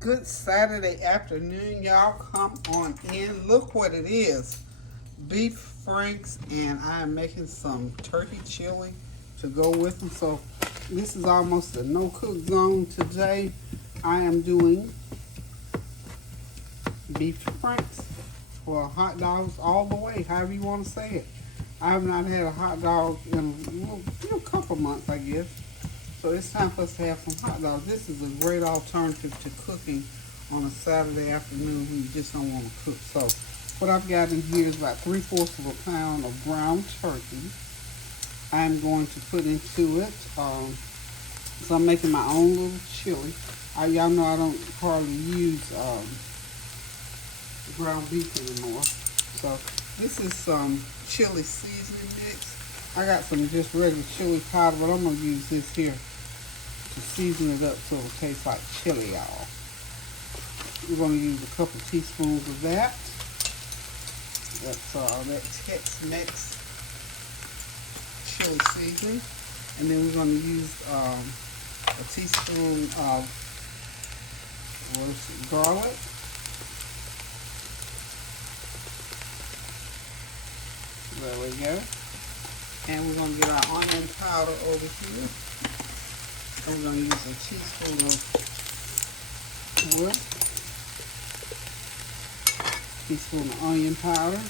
Good Saturday afternoon, y'all. Come on in. Look what it is. Beef franks, and I am making some turkey chili to go with them. So this is almost a no-cook zone today. I am doing beef franks or hot dogs all the way, however you want to say it. I have not had a hot dog in a couple months, I guess. So it's time for us to have some hot dogs. This is a great alternative to cooking on a Saturday afternoon when you just don't want to cook. So what I've got in here is about 3/4 of a pound of ground turkey. I'm going to put into it, so I'm making my own little chili. Y'all know I don't hardly use ground beef anymore. So this is some chili seasoning mix. I got some just regular chili powder, but I'm going to use this here to season it up so it'll taste like chili, y'all. We're going to use a couple teaspoons of that. That's that Tex-Mex chili seasoning. And then we're going to use a teaspoon of roasted garlic. There we go. And we're going to get our onion powder over here. And we're going to use a teaspoon of teaspoon of onion powder.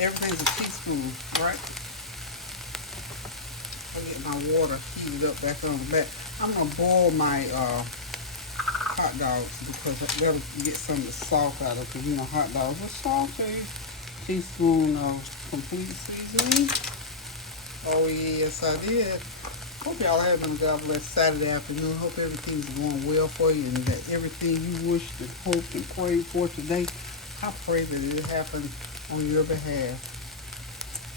Everything's a teaspoon, right? I'll get my water heated up back on the back. I'm going to boil my hot dogs because that'll get some of the salt out of it. Because, you know, hot dogs are salty. Teaspoon of complete seasoning. Oh yes, I did. Hope y'all having a God bless Saturday afternoon. Hope everything's going well for you and that everything you wished and hoped and prayed for today, I pray that it happens on your behalf.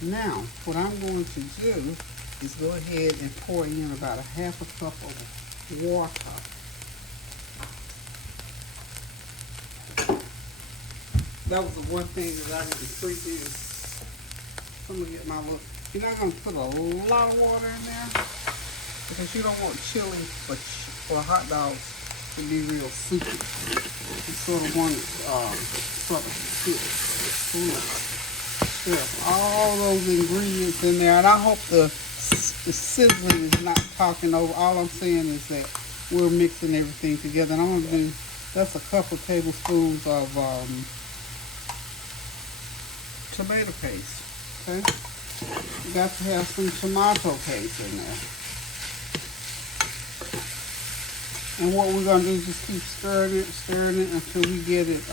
Now, what I'm going to do is go ahead and pour in about a half a cup of water. That was the one thing that I didn't freak is. I'm gonna get my little. You're not gonna put a lot of water in there because you don't want chili for hot dogs to be real soupy. You sort of want it sort of thick. All those ingredients in there, and I hope the sizzling is not talking over. All I'm saying is that we're mixing everything together, and I'm gonna do. That's a couple tablespoons of tomato paste. Okay, you got to have some tomato paste in there. And what we're gonna do is just keep stirring it until we get it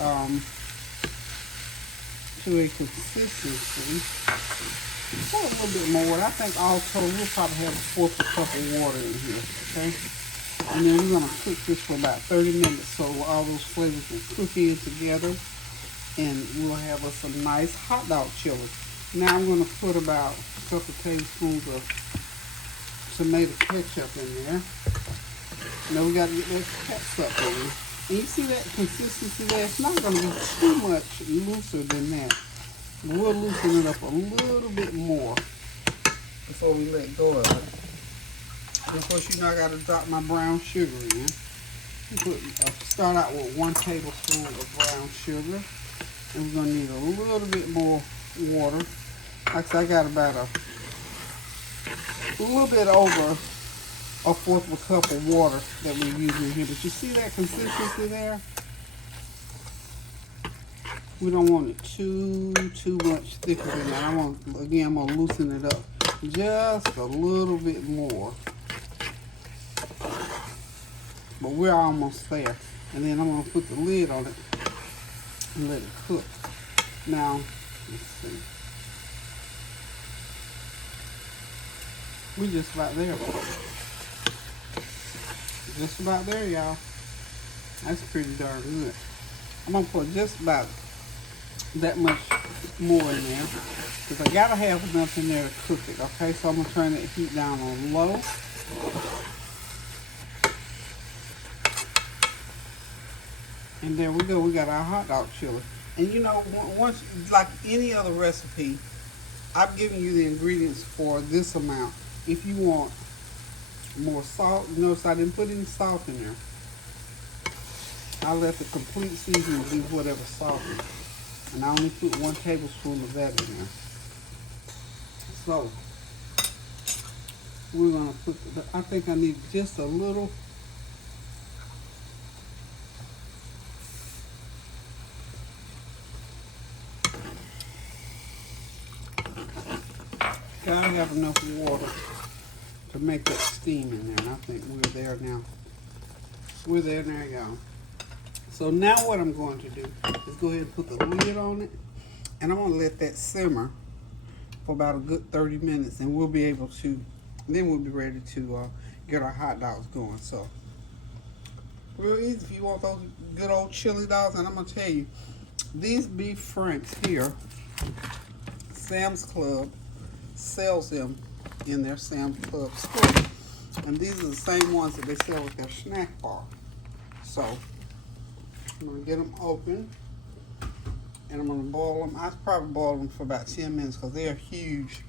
to a consistency. Pour a little bit more. I think all total we'll probably have a 1/4 cup of water in here. Okay, and then we're gonna cook this for about 30 minutes so all those flavors will cook in together. And we'll have us a nice hot dog chili. Now I'm going to put about a couple tablespoons of tomato ketchup in there. Now we got to get that ketchup in. And you see that consistency there? It's not going to be too much looser than that. We'll loosen it up a little bit more before we let go of it. And of course, you know I got to drop my brown sugar in. Start out with 1 tablespoon of brown sugar. And we're going to need a little bit more water. Like I said, I got about a little bit over 1/4 of a cup of water that we're using here. But you see that consistency there? We don't want it too much thicker than that. I'm going to loosen it up just a little bit more. But we're almost there. And then I'm going to put the lid on it and let it cook. Now, let's see. We just about there. Just about there, y'all. That's pretty darn good. I'm gonna put just about that much more in there because I gotta have enough in there to cook it. Okay, so I'm gonna turn that heat down on low. And there we go. We got our hot dog chili. And you know, once, like any other recipe, I've given you the ingredients for this amount. If you want more salt, notice I didn't put any salt in there. I let the complete seasoning be whatever salt. And I only put 1 tablespoon of that in there. So we're gonna put, I think I need just a little. Gotta have enough water to make that steam in there. And I think we're there now. We're there now. So now what I'm going to do is go ahead and put the lid on it. And I'm going to let that simmer for about a good 30 minutes. And we'll be able to, then we'll be ready to get our hot dogs going. So, real easy if you want those good old chili dogs. And I'm going to tell you, these beef franks here, Sam's Club sells them in their Sam's Club store. And these are the same ones that they sell with their snack bar. So, I'm going to get them open, and I'm going to boil them. I probably boil them for about 10 minutes because they're huge,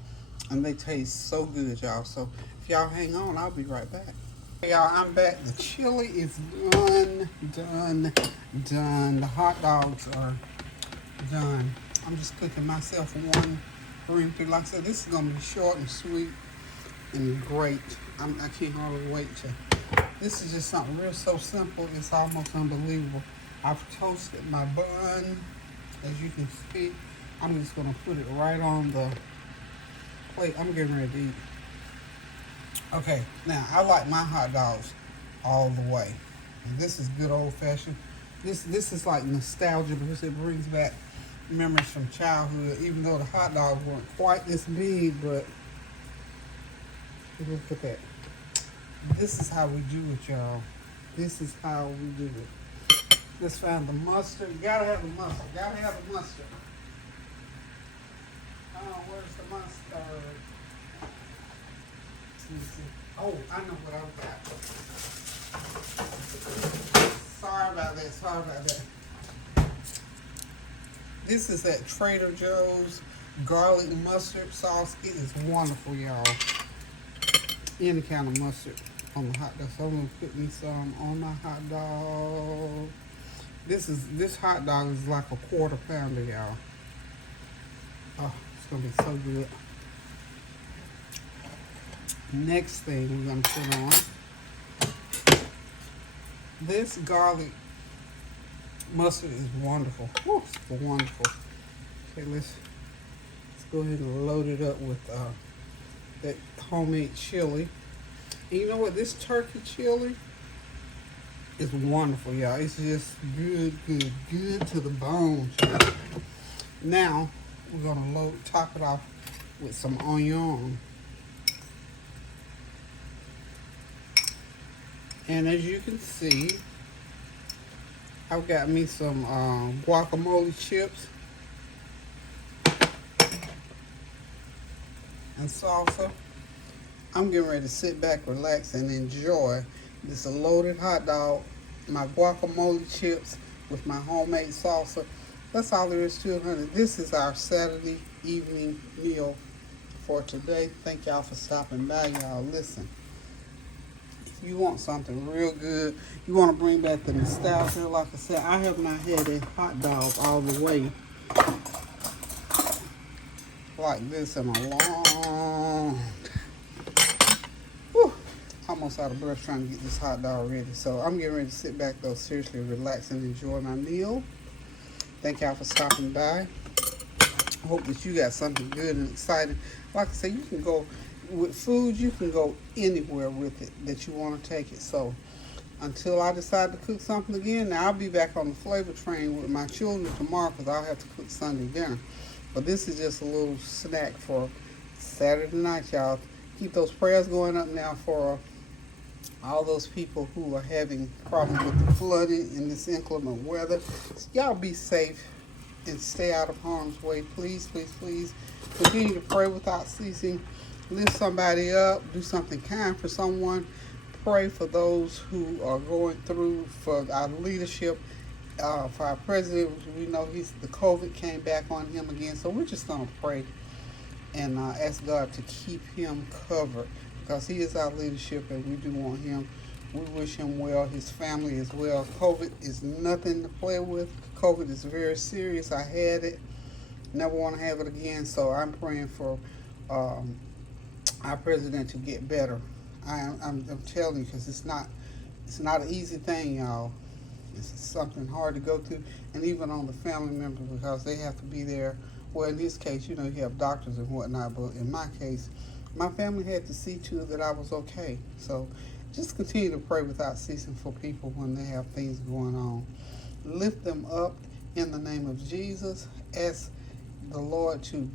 and they taste so good, y'all. So, if y'all hang on, I'll be right back. Hey, y'all, I'm back. The chili is done. The hot dogs are done. I'm just cooking myself one green thing. Like I said, this is going to be short and sweet and great. I can't hardly wait to. This is just something real so simple. It's almost unbelievable. I've toasted my bun, as you can see. I'm just gonna put it right on the plate. I'm getting ready to eat. Okay, now I like my hot dogs all the way. And this is good old fashioned. This is like nostalgia because it brings back memories from childhood. Even though the hot dogs weren't quite this big, but look at that. This is how we do it, y'all. This is how we do it. Let's find the mustard. You gotta have the mustard. Gotta have the mustard. Oh, where's the mustard? Let me see. Oh, I know what I've got. Sorry about that. This is that Trader Joe's garlic mustard sauce. It is wonderful, y'all. Any kind of mustard on the hot dog. So I'm gonna put me some on my hot dog. This hot dog is like a quarter pounder, y'all. Oh, it's gonna be so good. Next thing we're gonna put on, this garlic mustard is wonderful. Woo, it's wonderful. Okay, let's go ahead and load it up with that homemade chili. And you know what? This turkey chili is wonderful, y'all. It's just good to the bone. Now we're gonna top it off with some onion. And as you can see, I've got me some guacamole chips and salsa. I'm getting ready to sit back, relax, and enjoy this loaded hot dog, my guacamole chips with my homemade salsa. That's all there is to it, honey. This is our Saturday evening meal for today. Thank y'all for stopping by, y'all. Listen, if you want something real good, you want to bring back the nostalgia, like I said, I have not had a hot dog all the way like this in a long time. Whew. Almost out of breath trying to get this hot dog ready. So I'm getting ready to sit back though, seriously relax and enjoy my meal. Thank y'all for stopping by. I hope that you got something good and exciting. Like I said, you can go with food, you can go anywhere with it that you want to take it. So until I decide to cook something again, now I'll be back on the flavor train with my children tomorrow because I'll have to cook Sunday dinner. But this is just a little snack for Saturday night, y'all. Keep those prayers going up now for all those people who are having problems with the flooding in this inclement weather. So y'all be safe and stay out of harm's way. Please, please, please continue to pray without ceasing. Lift somebody up. Do something kind for someone. Pray for those who are going through, for our leadership, for our president. We know the COVID came back on him again. So we're just going to pray and ask God to keep him covered because he is our leadership and we do want him We wish him well, his family as well. COVID is nothing to play with. COVID is very serious. I had it, never want to have it again. So I'm praying for um, our president to get better. I'm telling you, because it's not an easy thing, y'all. It's something hard to go through, and even on the family members, because they have to be there. Well, in this case, you have doctors and whatnot, but in my case, my family had to see to it that I was okay. So just continue to pray without ceasing for people when they have things going on. Lift them up in the name of Jesus. Ask the Lord to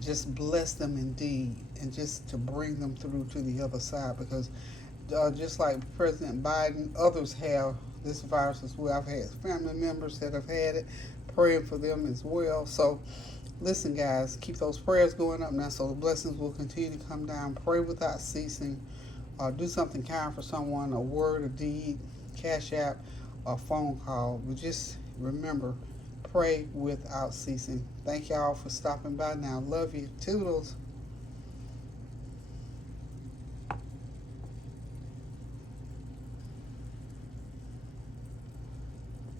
just bless them indeed, and just to bring them through to the other side, because just like President Biden, others have this virus as well. I've had family members that have had it, praying for them as well. So listen, guys, keep those prayers going up now, so the blessings will continue to come down. Pray without ceasing. Do something kind for someone, a word, a deed, cash app, a phone call. But just remember, pray without ceasing. Thank y'all for stopping by now. Love you. Toodles.